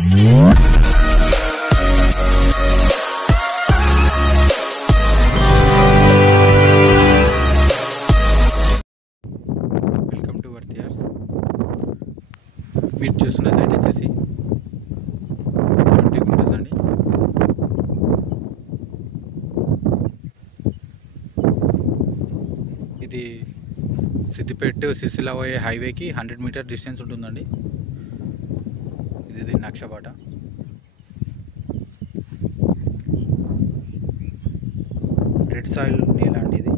Welcome to వర్తియార్స్. మీరు చూస్తున్న site వచ్చేసి 20 గుంటస్ అండి. ఇది సిద్దిపేట సిరిసిల్ల పోయే హైవేకి 100 మీటర్ డిస్టెన్స్ ఉంటుందండి. ఇది నక్షబాట. రెడ్ సాయిల్ నేల అండి. ఇది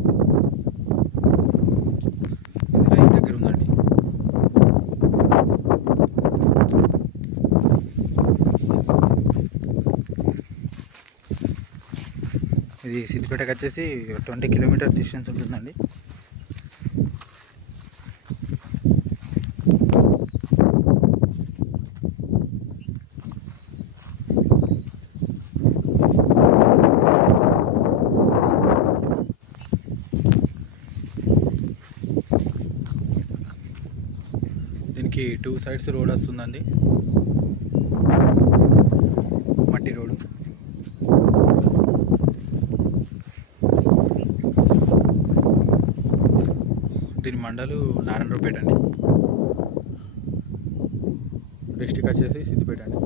రైతు దగ్గర ఉందండి. ఇది సిద్దిపేటకి వచ్చేసి 20 కిలోమీటర్ డిస్టెన్స్ ఉంటుందండి. దీనికి 2 సైడ్స్ రోడ్ వస్తుందండి, మట్టి రోడ్డు. దీని మండలు నారాయణరావుపేట అండి. డిస్టిక్ వచ్చేసి సిద్దిపేట అండి.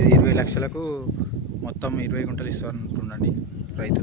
ఇది 20 లక్షలకు మొత్తం 20 గుంటలు ఇస్తారంటుండండి రైతు.